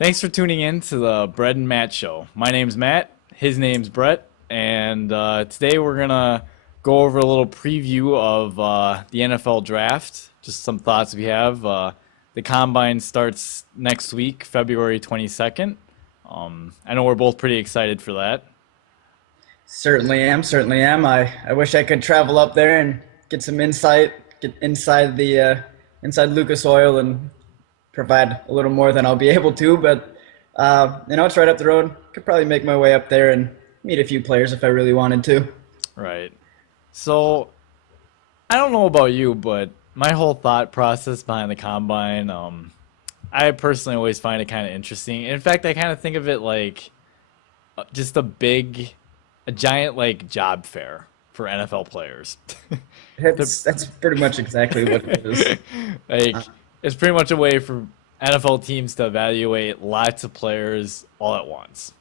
Thanks for tuning in to the Brett and Matt show. My name's Matt, his name's Brett, and today we're gonna go over a little preview of the NFL draft. Just some thoughts we have. The combine starts next week, February 22nd. I know we're both pretty excited for that. Certainly am. Certainly am. I wish I could travel up there and get some insight, get inside the inside Lucas Oil and provide a little more than I'll be able to. But it's right up the road. Could probably make my way up there and meet a few players if I really wanted to. Right. So I don't know about you, but my whole thought process behind the combine, I personally always find it kind of interesting. In fact, I kind of think of it like just a giant like job fair for NFL players. That's pretty much exactly what it is. Like it's pretty much a way for NFL teams to evaluate lots of players all at once.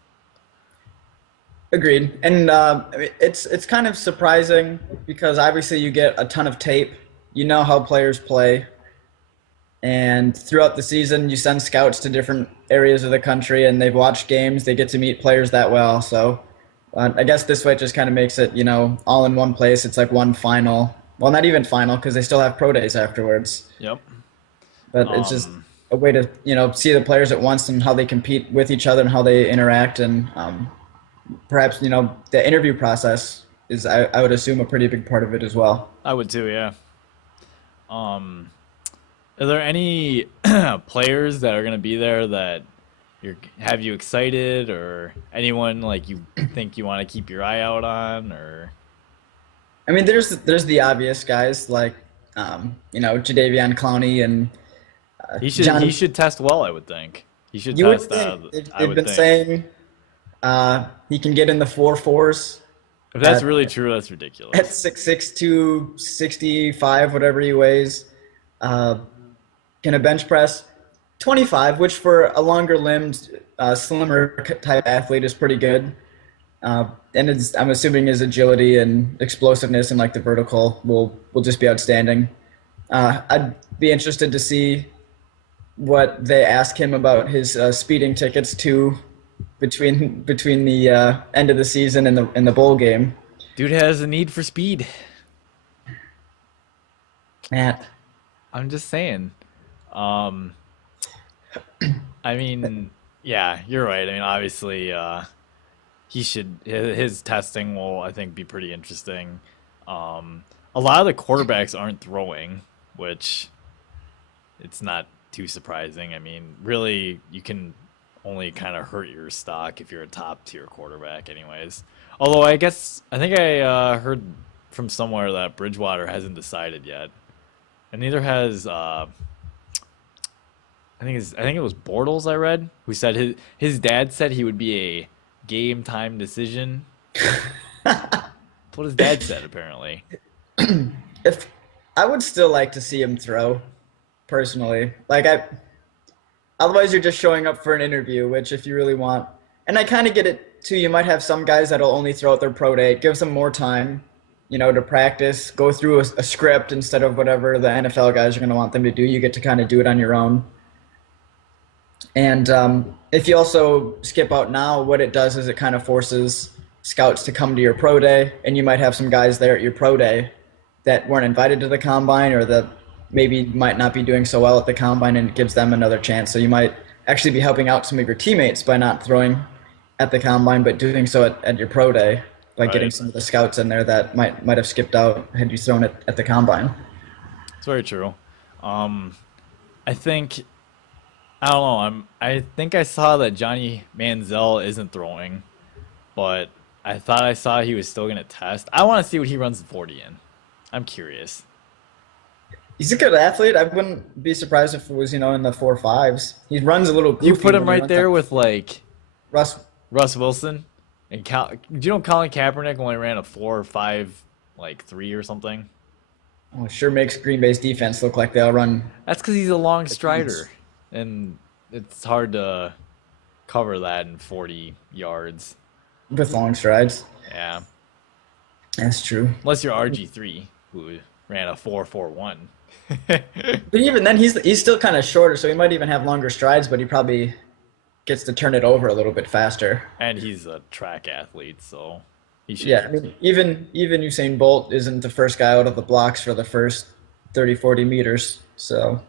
Agreed. And I mean, it's kind of surprising because obviously you get a ton of tape. You know how players play, and throughout the season you send scouts to different areas of the country, and they've watched games. They get to meet players that well. So I guess this way it just kind of makes it, all in one place. It's like one final. Well, not even final because they still have pro days afterwards. Yep. But it's just a way to, see the players at once and how they compete with each other and how they interact. And perhaps, the interview process is, I would assume, a pretty big part of it as well. I would too, yeah. Are there any players that are going to be there that have you excited, or anyone like you think you want to keep your eye out on, or I mean, there's the obvious guys like, Jadeveon Clowney and he John. should test well, I would think. He should You would test think I they've would been think. saying he can get in the 4.4s If that's at really true, that's at ridiculous. 6'6", 265, whatever he weighs. Uh, can a bench press 25, which for a longer limbed, slimmer type athlete is pretty good. And I'm assuming his agility and explosiveness and like the vertical will just be outstanding. I'd be interested to see what they ask him about his speeding tickets too, between the end of the season and the bowl game. Dude has a need for speed. Matt, I'm just saying. Um, I mean, yeah, you're right. I mean, obviously, his testing will, I think, be pretty interesting. A lot of the quarterbacks aren't throwing, which it's not too surprising. I mean, really, you can only kind of hurt your stock if you're a top tier quarterback, anyways. Although I think I heard from somewhere that Bridgewater hasn't decided yet, and neither has I think it was Bortles I read, who said his dad said he would be a game time decision. That's what his dad said apparently. if I would still like to see him throw, personally. Otherwise you're just showing up for an interview, which if you really want, and I kind of get it too. You might have some guys that'll only throw at their pro day. It gives them more time, to practice, go through a script instead of whatever the NFL guys are going to want them to do. You get to kind of do it on your own. And if you also skip out now, what it does is it kind of forces scouts to come to your pro day, and you might have some guys there at your pro day that weren't invited to the combine or that maybe might not be doing so well at the combine, and it gives them another chance. So you might actually be helping out some of your teammates by not throwing at the combine, but doing so at your pro day by getting Right. some of the scouts in there that might have skipped out had you thrown it at the combine. It's very true. Um, I think I don't know. I think I saw that Johnny Manziel isn't throwing, but I thought I saw he was still gonna test. I want to see what he runs the 40 in. I'm curious. He's a good athlete. I wouldn't be surprised if it was, in the 4.5s. He runs a little You goofy put him when he right runs on there with like Russ. Russ Wilson and do you know Colin Kaepernick only ran a 4 or 5, like 3 or something? Oh, sure makes Green Bay's defense look like they'll run That's because he's a long the keys strider, and it's hard to cover that in 40 yards. with long strides. Yeah, That's true. unless you're RG3, who ran a 4.41. But even then, he's still kind of shorter, so he might even have longer strides. But he probably gets to turn it over a little bit faster. And he's a track athlete, so he should Yeah, be. I mean, even Usain Bolt isn't the first guy out of the blocks for the first 30, 40 meters. So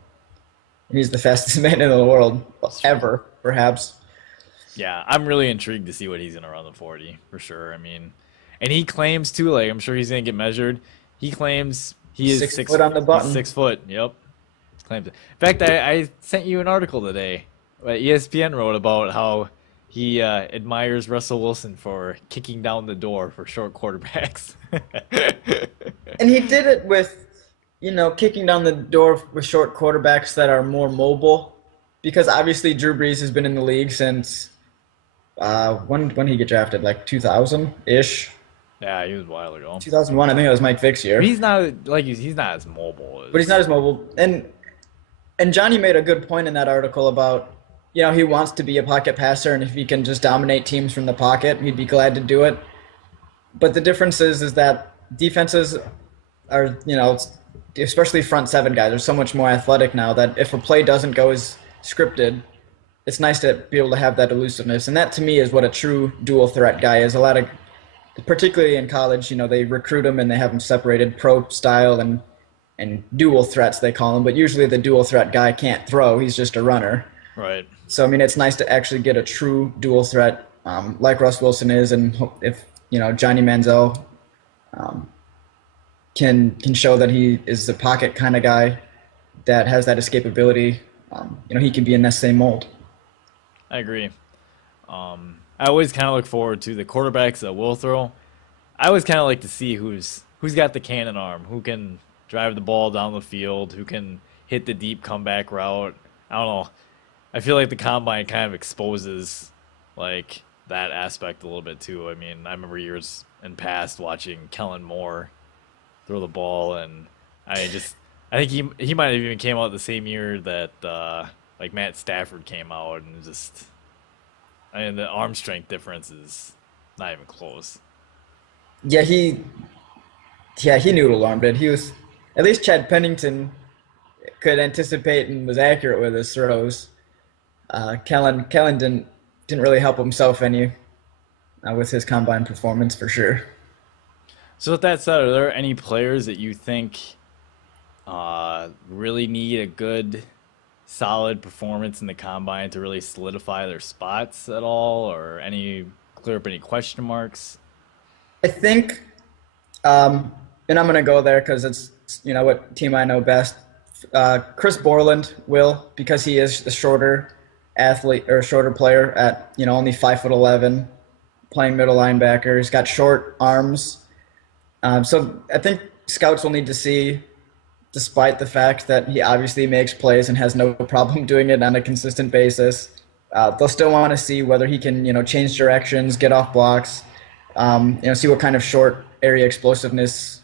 he's the fastest man in the world That's true. ever, perhaps. Yeah, I'm really intrigued to see what he's gonna run the 40 for sure. I mean, and he claims too, like I'm sure he's gonna get measured. He claims he is 6 foot on the he's button. 6 foot. Yep, claims it. In fact, I sent you an article today. ESPN wrote about how he admires Russell Wilson for kicking down the door for short quarterbacks. And he did it with, kicking down the door with short quarterbacks that are more mobile. Because obviously Drew Brees has been in the league since when he get drafted, like 2000 ish, Yeah, he was a while ago. 2001. I think that was Mike Vick's But year. he's not like he's not as mobile But he's as not as mobile. And Johnny made a good point in that article about, he wants to be a pocket passer, and if he can just dominate teams from the pocket, he'd be glad to do it. But the difference is that defenses are, especially front seven guys, are so much more athletic now that if a play doesn't go as scripted, it's nice to be able to have that elusiveness. And that to me is what a true dual threat guy is. A lot of, particularly in college, they recruit them and they have them separated pro style and dual threats, they call them. But usually the dual threat guy can't throw, he's just a runner. right. So, I mean, it's nice to actually get a true dual threat like Russ Wilson is. And if, Johnny Manziel can show that he is the pocket kind of guy that has that escapability, he can be in that same mold. I agree. I always kind of look forward to the quarterbacks that will throw. I always kind of like to see who's got the cannon arm, who can drive the ball down the field, who can hit the deep comeback route. I don't know. I feel like the combine kind of exposes like that aspect a little bit too. I mean, I remember years in past watching Kellen Moore throw the ball, and I think he might have even came out the same year that like Matt Stafford came out, and just I mean the arm strength difference is not even close. Yeah, he noodle armed it. He was, at least Chad Pennington could anticipate and was accurate with his throws. Kellen didn't really help himself any with his combine performance for sure. So with that said, are there any players that you think really need a good, solid performance in the combine to really solidify their spots at all, or any clear up any question marks? I think, and I'm gonna go there because it's what team I know best. Chris Borland will, because he is a shorter athlete or a shorter player at only 5'11", playing middle linebacker. He's got short arms, so I think scouts will need to see, despite the fact that he obviously makes plays and has no problem doing it on a consistent basis. They'll still want to see whether he can change directions, get off blocks, see what kind of short area explosiveness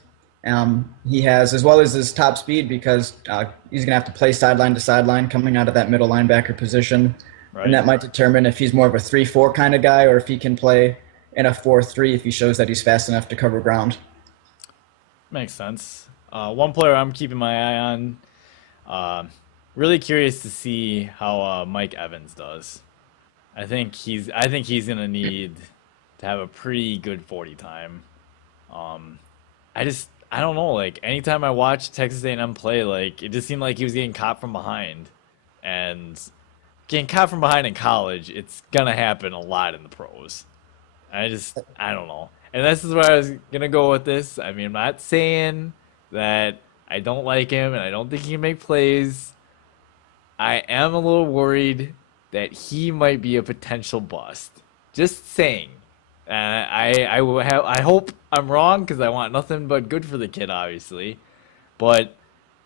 he has, as well as his top speed, because he's going to have to play sideline to sideline coming out of that middle linebacker position. And Right. that might determine if he's more of a 3-4 kind of guy or if he can play in a 4-3 if he shows that he's fast enough to cover ground. Makes sense. One player I'm keeping my eye on. Uh, Really curious to see how Mike Evans does. I think he's gonna need to have a pretty good 40 time. Um, I don't know. Like anytime I watch Texas A&M play, like it just seemed like he was getting caught from behind, and getting caught from behind in college, it's gonna happen a lot in the pros. I don't know. And this is where I was gonna go with this. I mean, I'm not saying that I don't like him and I don't think he can make plays. I am a little worried that he might be a potential bust. Just saying. I hope I'm wrong because I want nothing but good for the kid, obviously. But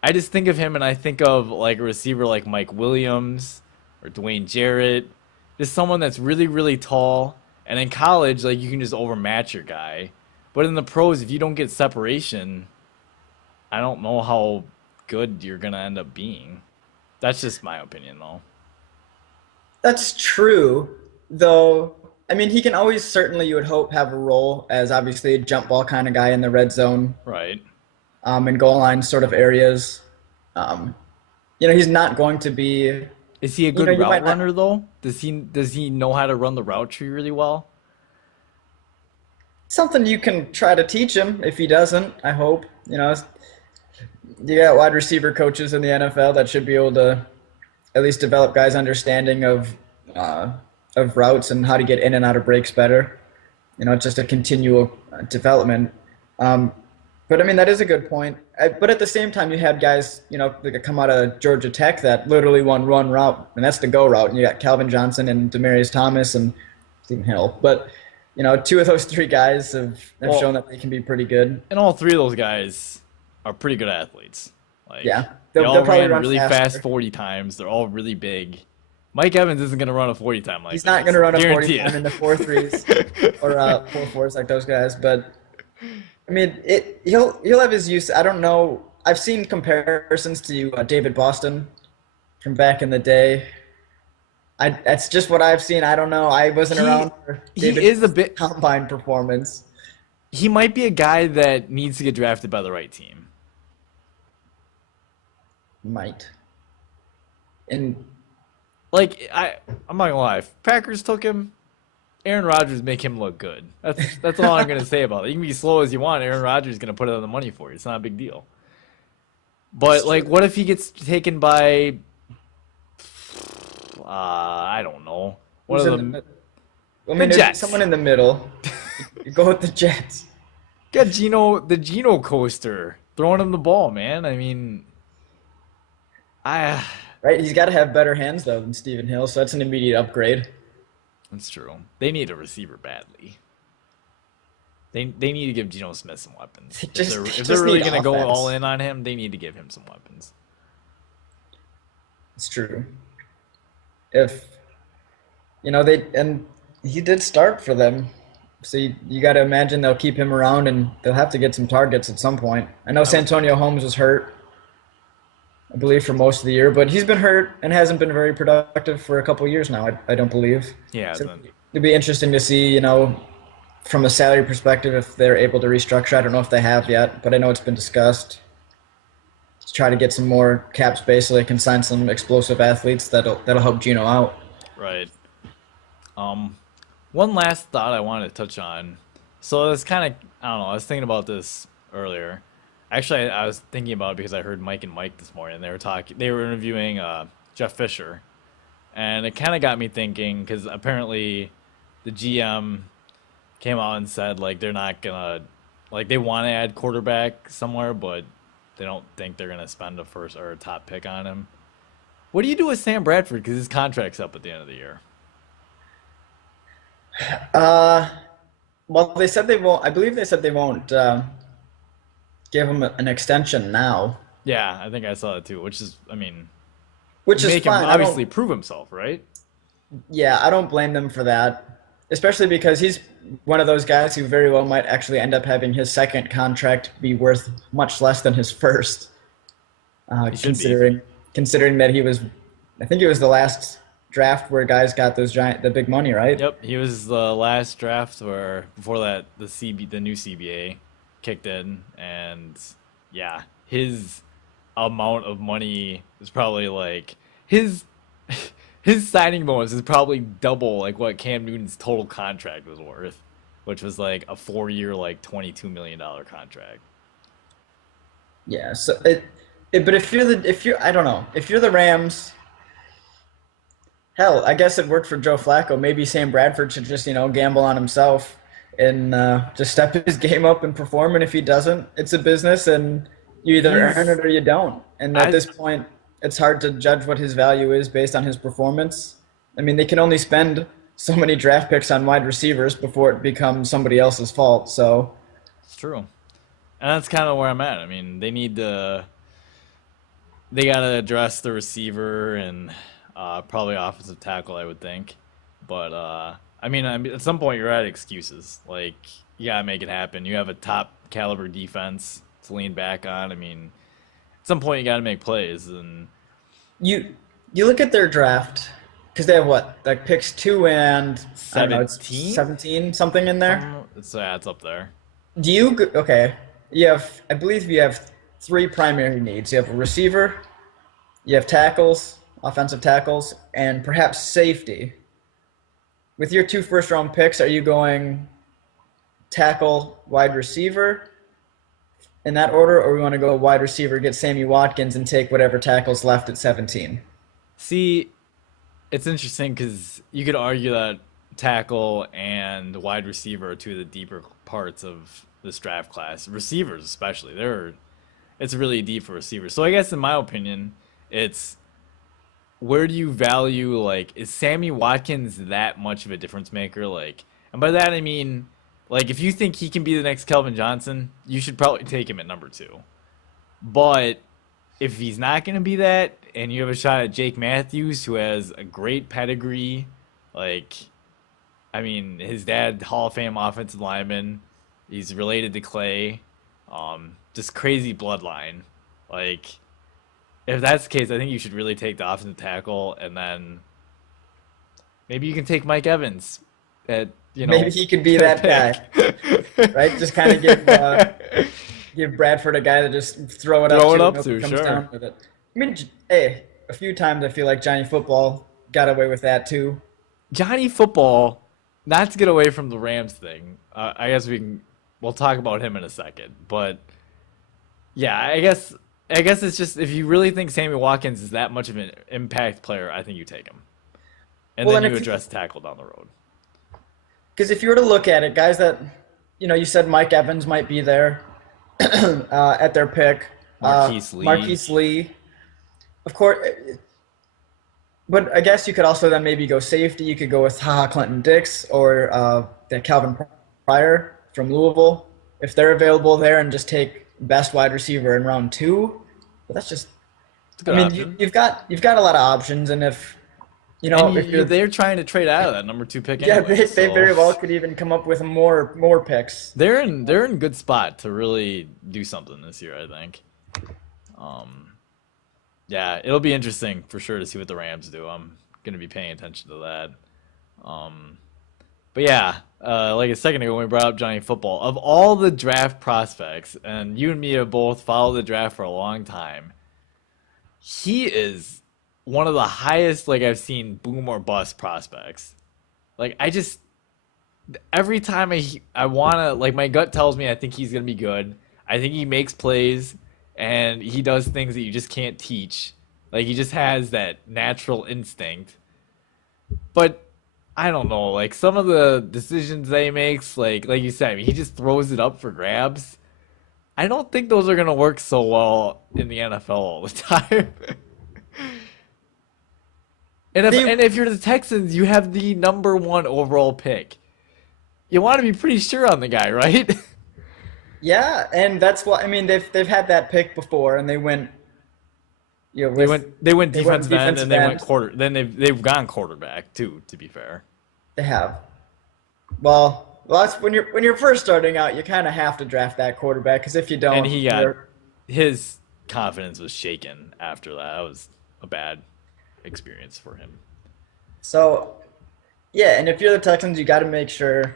I just think of him and I think of like a receiver like Mike Williams or Dwayne Jarrett, just someone that's really, really tall. And in college, like you can just overmatch your guy. But in the pros, if you don't get separation, I don't know how good you're gonna end up being. That's just my opinion, though. That's true, though. I mean, he can always certainly, you would hope, have a role as obviously a jump ball kind of guy in the red zone Right. and goal line sort of areas. Um, he's not going to be Is he a You know, good you route might not. runner though? Does he know how to run the route tree really well? Something you can try to teach him if he doesn't. I hope. You know, you got wide receiver coaches in the NFL that should be able to at least develop guys' understanding uh, of routes and how to get in and out of breaks better. You know, it's just a continual development. Um, but I mean, that is a good point. But at the same time, you had guys, you know, that come out of Georgia Tech that literally won run route, and that's the go route. And you got Calvin Johnson and Demarius Thomas and Stephen Hill. But you know, two of those three guys have shown Well, that they can be pretty good. and all three of those guys are pretty good athletes. Like Yeah, they they'll all probably ran run really fast faster. 40 times. They're all really big. Mike Evans isn't gonna run a 40 time like He's not going those. to run a 40 Guarantee time in the four threes it. or four fours like those guys. But I mean, he'll have his use. I don't know. I've seen comparisons to David Boston from back in the day. That's just what I've seen. I don't know. I wasn't he around for he David is a Boston's bit. combine performance. He might be a guy that needs to get drafted by the right team. Might. And Like I'm not gonna lie. If Packers took him, Aaron Rodgers make him look good. That's all I'm gonna say about it. You can be slow as you want. Aaron Rodgers is gonna put out the money for you. It's not a big deal. it's But true. like, what if he gets taken by I don't know, one Who's of in the the mid- I the mean, there's Jets? someone in the middle. You go with the Jets, Got the Geno coaster throwing him the ball, man. I mean, I right? He's got to have better hands though than Stephen Hill, so that's an immediate upgrade. that's true. They need a receiver badly. They need to give Geno Smith some weapons. They If they're just really need gonna go all offense. in on him, they need to give him some weapons. It's true. If you know they and he did start for them, so you got to imagine they'll keep him around and they'll have to get some targets at some point. I know I would think. Santonio Holmes was hurt, I believe, for most of the year, but he's been hurt and hasn't been very productive for a couple years now. I don't believe. Yeah, So it'd be interesting to see, you know, from a salary perspective, if they're able to restructure. I don't know if they have yet, but I know it's been discussed to try to get some more cap space so they can sign some explosive athletes that'll help Gino out. right. Um, One last thought I wanted to touch on. So it's kind of, I don't know. I was thinking about this earlier. Actually, I was thinking about it because I heard Mike and Mike this morning. They were interviewing Jeff Fisher, and it kind of got me thinking because apparently the GM came out and said like they're not gonna, like they want to add quarterback somewhere, but they don't think they're gonna spend a first or a top pick on him. What do you do with Sam Bradford? Because his contract's up at the end of the year. Uh, well, they said they won't. I believe they said they won't give him an extension now, Yeah, I think I saw that too. Which is, I mean, which you is make him fine. I don't. obviously prove himself, right? Yeah, I don't blame them for that, especially because he's one of those guys who very well might actually end up having his second contract be worth much less than his first, He should be. considering that he was, I think it was the last draft where guys got the big money, right? Yep, he was the last draft where before that the new CBA kicked in, and yeah, his amount of money is probably like his signing bonus is probably double like what Cam Newton's total contract was worth, which was like a 4 year like $22 million contract. Yeah. So but if you're, I don't know, if you're the Rams, hell, I guess it worked for Joe Flacco. Maybe Sam Bradford should just, you know, gamble on himself and just step his game up and perform. And if he doesn't, it's a business, and you either earn He's it or you don't. And at I this point, it's hard to judge what his value is based on his performance. I mean, they can only spend so many draft picks on wide receivers before it becomes somebody else's fault. So, It's true, and that's kind of where I'm at. I mean, they gotta address the receiver and probably offensive tackle, I would think. But I mean, at some point you're at excuses. Like you gotta make it happen. You have a top caliber defense to lean back on. I mean, at some point you gotta make plays, and you you look at their draft because they have what, like picks 2 and I don't know, it's 17, 17 something in there. it's up there. Okay? You have, I believe you have 3 primary needs. You have a receiver, you have tackles, offensive tackles, and perhaps safety. With your two first round picks, are you going tackle, wide receiver in that order, or we want to go wide receiver, get Sammy Watkins, and take whatever tackles left at 17? See, it's interesting because you could argue that tackle and wide receiver are two of the deeper parts of this draft class. Receivers, especially, it's really deep for receivers. So I guess in my opinion, it's where do you value like is Sammy Watkins that much of a difference maker? Like, and by that I mean like if you think he can be the next Kelvin Johnson, you should probably take him at number two. But if he's not going to be that, and you have a shot at Jake Matthews, who has a great pedigree, like, I mean, his dad, Hall of Fame offensive lineman, he's related to Clay, just crazy bloodline. Like, if that's the case, I think you should really take the offensive tackle, and then maybe you can take Mike Evans at, Maybe he could be that guy, pick. right? Just kind of give Bradford a guy to just throw it up Throw it to, up and hope he to, comes sure. down with it. I mean, hey, a few times I feel like Johnny Football got away with that too. Johnny Football, not to get away from the Rams thing. I guess we'll talk about him in a second. But yeah, I guess it's just if you really think Sammy Watkins is that much of an impact player, I think you take him, and Well, then and you if address tackle down the road. because if you were to look at it, guys that you said Mike Evans might be there at their pick. Marquise Lee. Marquise Lee, of course. But I guess you could also then maybe go safety. You could go with Clinton Dix or the Calvin Pryor from Louisville if they're available there, and just take best wide receiver in round two. But that's just, It's a I good mean, option. you've got a lot of options, and if And if you're they're trying to trade out of that number two pick yeah, anyway. they very So well could even come up with more picks. they're in good spot to really do something this year, I think. Um, yeah, it'll be interesting for sure to see what the Rams do. I'm gonna be paying attention to that. Um, but yeah, like a second ago when we brought up Johnny Football, of all the draft prospects, and you and me have both followed the draft for a long time, he is one of the highest like I've seen boom or bust prospects. Like I just every time I wanna like my gut tells me I think he's gonna be good. I think he makes plays and he does things that you just can't teach. Like he just has that natural instinct. But I don't know, like some of the decisions that he makes, like you said, I mean, he just throws it up for grabs. I don't think those are gonna work so well in the NFL all the time. And if They, and if you're the Texans, you have the number one overall pick. You want to be pretty sure on the guy, right? yeah, and that's why I mean they've had that pick before, and they went They with went they went defensive end defensive and they went end. quarter. Then they've gone quarterback too. To be fair, They have. Well, that's when you're first starting out, you kind of have to draft that quarterback because if you and don't, he got you're his confidence was shaken after that. That was a bad experience for him. so yeah. And if you're the Texans, you got to make sure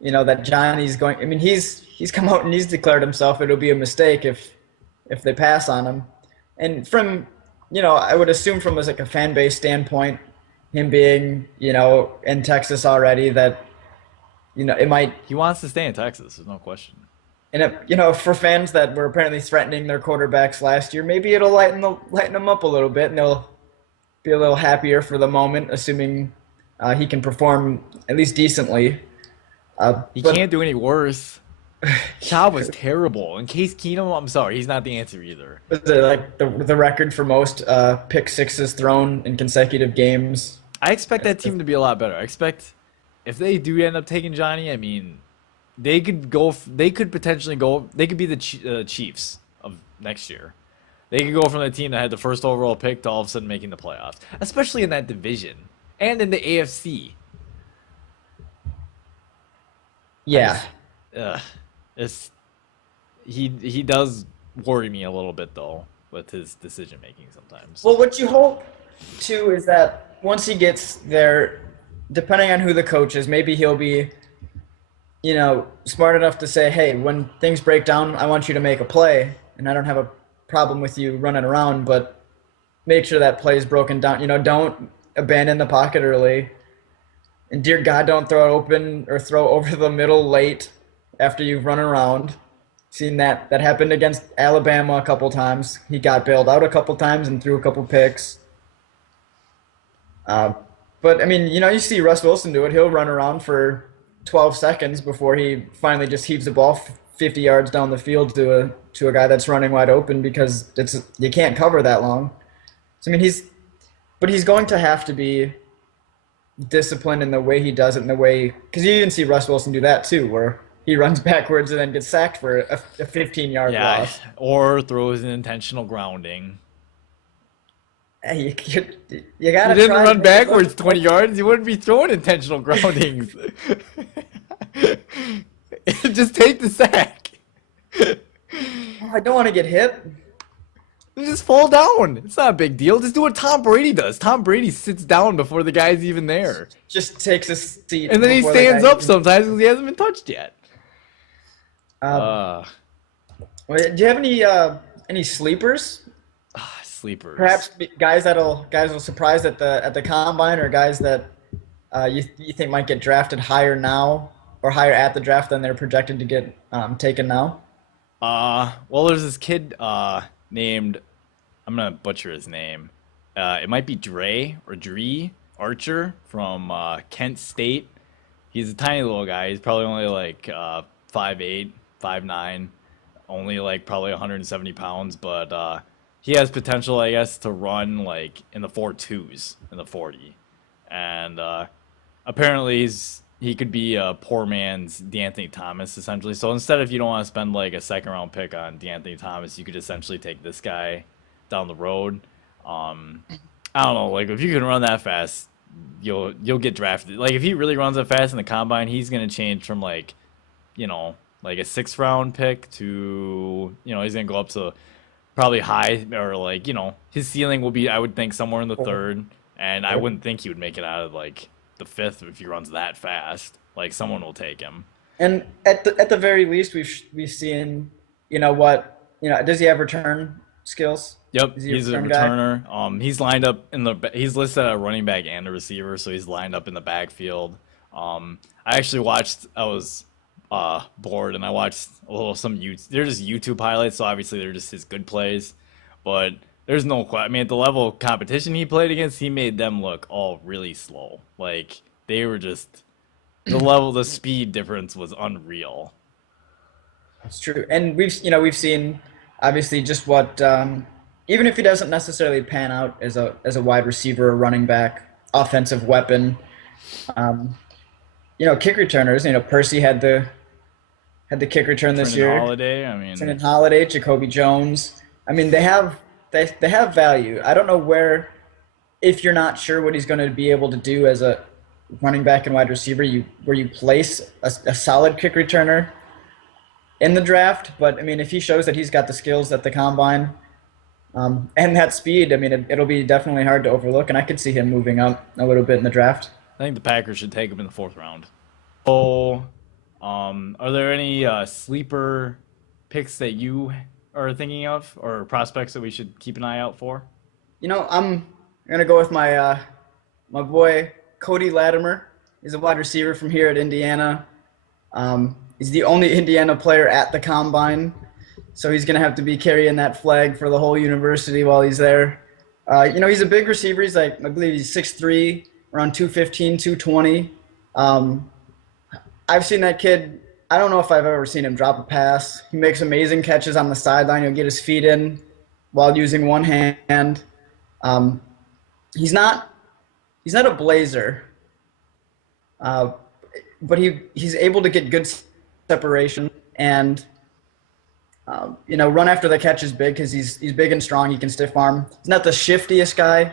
that Johnny's going. I mean, he's come out and he's declared himself. It'll be a mistake if they pass on him. And from I would assume from like a fan base standpoint, him being in Texas already, that it might. He wants to stay in Texas. There's no question. And for fans that were apparently threatening their quarterbacks last year, maybe it'll lighten them up a little bit, and they'll be a little happier for the moment, assuming he can perform at least decently. He But can't do any worse. Schaub was terrible. And Case Keenum, I'm sorry, he's not the answer either. was it like the record for most pick sixes thrown in consecutive games? I expect that team to be a lot better. I expect if they do end up taking Johnny, I mean, they could go. They could potentially go. They could be the Chiefs of next year. They could go from the team that had the first overall pick to all of a sudden making the playoffs, especially in that division and in the AFC. I Yeah. just, uh, it's he does worry me a little bit though with his decision making sometimes. Well, what you hope too is that once he gets there, depending on who the coach is, maybe he'll be, smart enough to say, "Hey, when things break down, I want you to make a play, and I don't have a problem with you running around, but make sure that play is broken down. Don't abandon the pocket early. And dear God, don't throw it open or throw over the middle late after you've run around. Seen that happened against Alabama a couple times. He got bailed out a couple times and threw a couple picks. Uh, but I mean, you see Russ Wilson do it. He'll run around for 12 seconds before he finally just heaves the ball 50 yards down the field to a guy that's running wide open because you can't cover that long. So I mean, he's going to have to be disciplined in the way he does it, in the way because you even see Russ Wilson do that too, where he runs backwards and then gets sacked for a 15-yard Yeah, loss. or throws an intentional grounding. Hey, you He gotta didn't try to run make it backwards look 20 yards. He wouldn't be throwing intentional groundings. Just take the sack. I don't want to get hit. Just fall down. It's not a big deal. Just do what Tom Brady does. Tom Brady sits down before the guy's even there. Just takes a seat. And then he before the stands guy up even- sometimes because he hasn't been touched yet. Um, do you have any sleepers? Sleepers. Perhaps guys will surprise at the combine, or guys that you think might get drafted higher now or higher at the draft than they're projected to get taken now. Well, there's this kid named, I'm gonna butcher his name. It might be Dree Archer from Kent State. He's a tiny little guy. He's probably only like 5'8", 5'9", only like probably 170 pounds, but he has potential, I guess, to run like in the 4.2s in the 40. And apparently he could be a poor man's DeAnthony Thomas, essentially. So instead, if you don't want to spend like a second round pick on DeAnthony Thomas, you could essentially take this guy down the road. I don't know, like if you can run that fast, you'll get drafted. Like if he really runs that fast in the combine, he's gonna change from like, like a 6th round pick to, he's gonna go up to probably high, or like, his ceiling will be, I would think, somewhere in the 3rd, and I wouldn't think he would make it out of like the 5th if he runs that fast. Like someone will take him. And at the very least, we've seen, does he have return skills? Yep, Is he he's a return guy? returner. He's lined up he's listed at a running back and a receiver, so he's lined up in the backfield. I actually I was bored and I watched they're just YouTube highlights, so obviously they're just his good plays, but there's I mean, at the level of competition he played against, he made them look all really slow. Like they were just the speed difference was unreal. It's true, and we've seen obviously just what even if he doesn't necessarily pan out as a wide receiver or running back, offensive weapon. Kick returners. Percy had the kick return this Brendan year. Holiday, I mean, Brendan Holiday, Jacoby Jones. I mean, they have value. I don't know if you're not sure what he's going to be able to do as a running back and wide receiver, where you place a solid kick returner in the draft. But I mean, if he shows that he's got the skills at the combine and that speed, I mean, it'll be definitely hard to overlook. And I could see him moving up a little bit in the draft. I think the Packers should take him in the 4th round. So, are there any sleeper picks that you are thinking of, or prospects that we should keep an eye out for? I'm gonna go with my boy Cody Latimer. He's a wide receiver from here at Indiana. He's the only Indiana player at the combine, so he's gonna have to be carrying that flag for the whole university while he's there. He's a big receiver. He's I believe he's 6'3", around 215, 220. I've seen that kid. I don't know if I've ever seen him drop a pass. He makes amazing catches on the sideline. He'll get his feet in while using one hand. He's not a blazer, but he's able to get good separation and run after the catch is big because he's big and strong. He can stiff arm. He's not the shiftiest guy,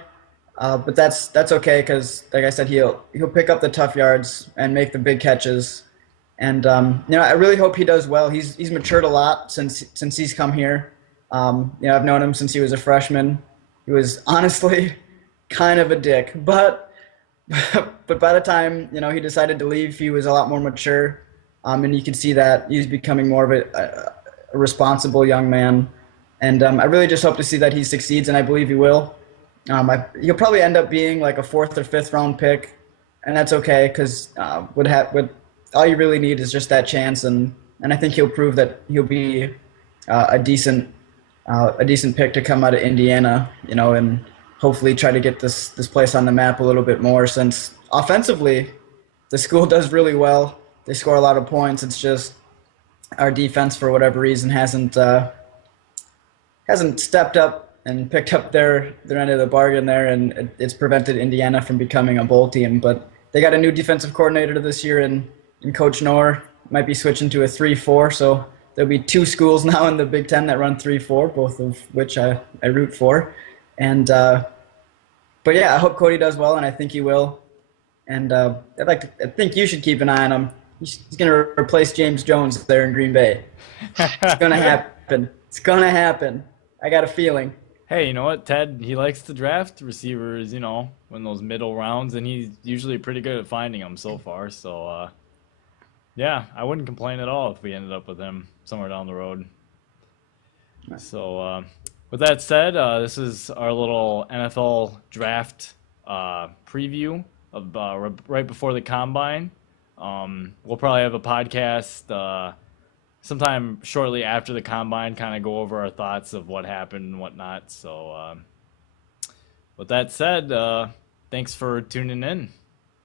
but that's okay because, like I said, he'll pick up the tough yards and make the big catches. And I really hope he does well. He's matured a lot since he's come here. I've known him since he was a freshman. He was honestly kind of a dick, but by the time he decided to leave, he was a lot more mature, and you can see that he's becoming more of a responsible young man. And I really just hope to see that he succeeds, and I believe he will. He'll probably end up being like a fourth or fifth round pick, and that's okay because would all you really need is just that chance, and I think he'll prove that he'll be uh, a decent a decent pick to come out of Indiana, and hopefully try to get this place on the map a little bit more since offensively the school does really well. They score a lot of points. It's just our defense for whatever reason hasn't stepped up and picked up their end of the bargain there, and it's prevented Indiana from becoming a bowl team. But they got a new defensive coordinator this year in Coach Knorr. Might be switching to a 3-4, so there'll be two schools now in the Big Ten that run 3-4, both of which I root for. And but yeah, I hope Cody does well, and I think he will. And I think you should keep an eye on him. He's going to replace James Jones there in Green Bay. It's going to happen. It's going to happen. I got a feeling. Hey, you know what, Ted? He likes to draft receivers, in those middle rounds, and he's usually pretty good at finding them so far. So, yeah, I wouldn't complain at all if we ended up with him somewhere down the road. So, with that said, this is our little NFL draft preview of right before the combine. We'll probably have a podcast sometime shortly after the combine, kind of go over our thoughts of what happened and whatnot. So, with that said, thanks for tuning in.